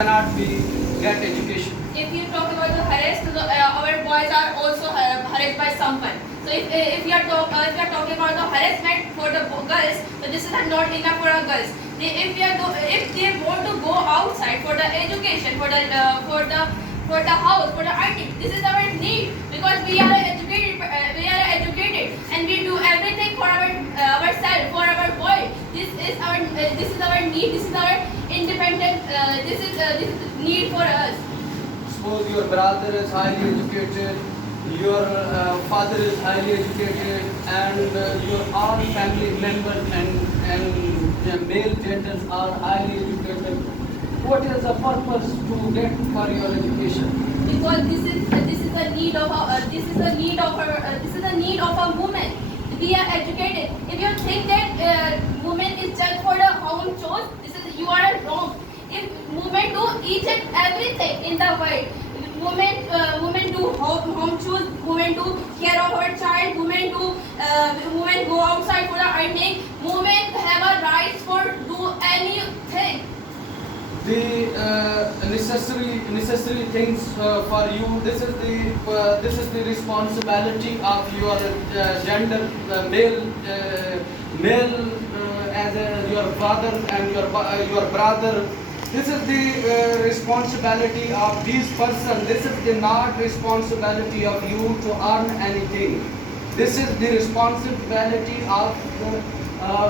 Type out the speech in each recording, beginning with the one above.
cannot be get education. If you talk about the harassed, so our boys are also harassed by someone. So if you are talking about the harassment for the girls, so this is not enough for our girls. If they want to go outside for the education, for the house, for the earning, this is our need because we are educated and we do everything for ourselves, for our boy. This is our need. This is our independent. This is need for us. Suppose your brother is highly educated, your father is highly educated, and your all family members and male genders are highly educated. What is the purpose to get for your education? Because this is a need of a need of a woman. We are educated. If you think that woman is just for the home chores, you are wrong. If women do each and everything in the world, women do home chores, women do care of her child, women go outside for the earning, women have a right for do anything. The necessary things for you. This is the responsibility of your gender, male as your father and your brother. This is the responsibility of these person. This is the not responsibility of you to earn anything. This is the responsibility of the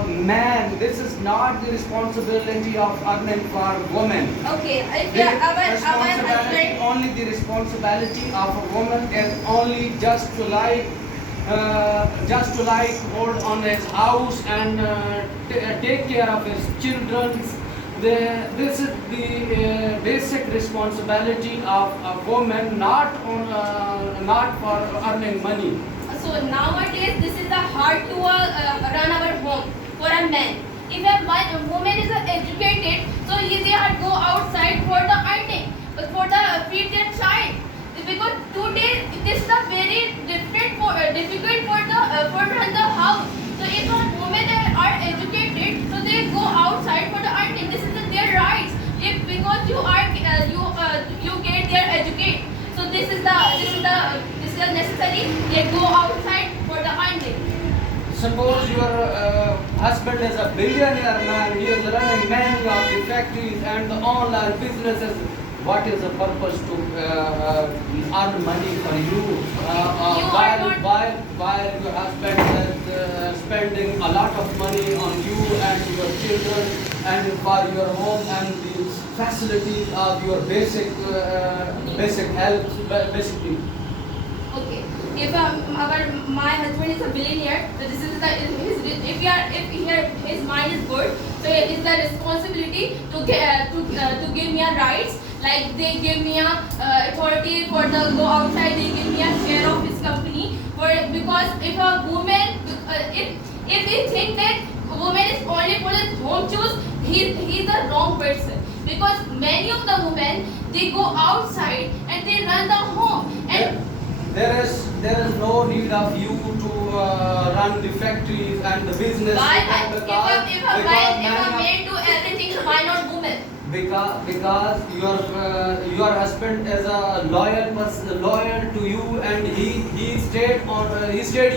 man. This is not the responsibility of earning for women. Okay, if The our responsibility, husband. only the responsibility of a woman is only just to hold on his house and take care of his children. This is the basic responsibility of a woman, not for earning money. So nowadays, this is the hard to run our home for a man. If a woman is educated, so they are go outside for the earning, but for the feed their child. Because today this is a very difficult for run the house. So if a woman are educated, so they go outside for the earning. This is their rights. If because you get their educate. So this is the necessary. They go outside for the earning. Suppose your husband is a billionaire man, he is running many of the factories and the online businesses. What is the purpose to earn money for you while your husband is spending a lot of money on you and your children and for your home and the facilities of your basic health, basically. Okay. If my husband is a billionaire, so this is his mind is good, so it is the responsibility to give me a rights. Like they give me a authority for the go outside. They give me a share of his company. Because if a woman, if we think that woman is only for the home chores, he's the wrong person. Because many of the women, they go outside and they run the home and. There is no need of you to run the factories and the business. Why? If a man do everything, so why not women? Because your husband is a loyal person, loyal to you, and he stayed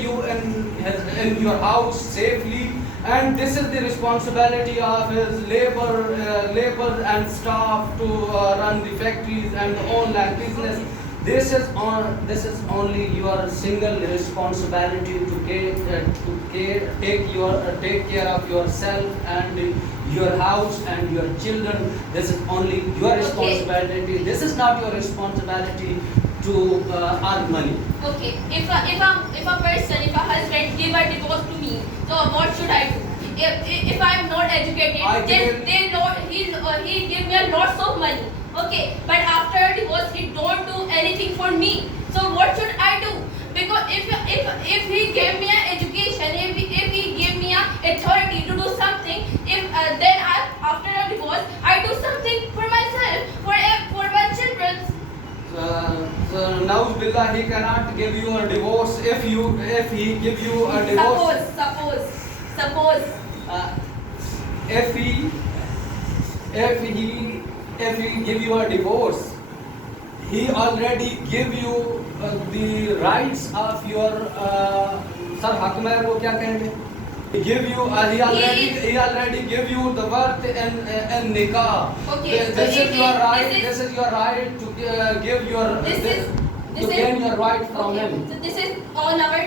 you in your house safely, and this is the responsibility of his labor and staff to run the factories and the online business. This is only your single responsibility to take care of yourself and your house and your children. This is only your responsibility. Okay. This is not your responsibility to earn money. Okay. If a husband give a divorce to me, so what should I do? If I am not educated, he give me a lots of money. Okay, but after divorce he don't do anything for me. So what should I do? Because if he gave me an education, if he gave me a authority to do something, then after a divorce I do something for myself, for my children. So now Billah, he cannot give you a divorce if he give you a divorce. Suppose. If he if he give you a divorce, he already give you the rights of your sir हक में वो क्या कहेंगे? He give you he already give you the worth in nikah. Okay, so This is your right. this This is your right to give your to gain your right from okay, him. so this is on our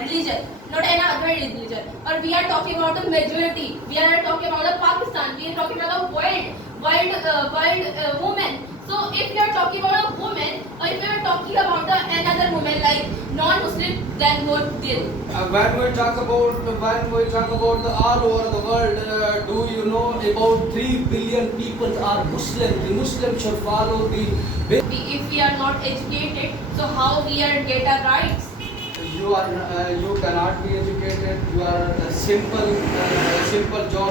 religion, not any other religion. Or we are talking about the majority. We are talking about the Pakistan. We are talking about the world women. So if you are talking about a woman, or if you are talking about another woman like non-Muslim, then what deal? When we talk about the all over the world, do you know about 3 billion people are Muslim? The Muslims should follow the. If we are not educated, so how we are get our rights? You cannot be educated. You are a simple job.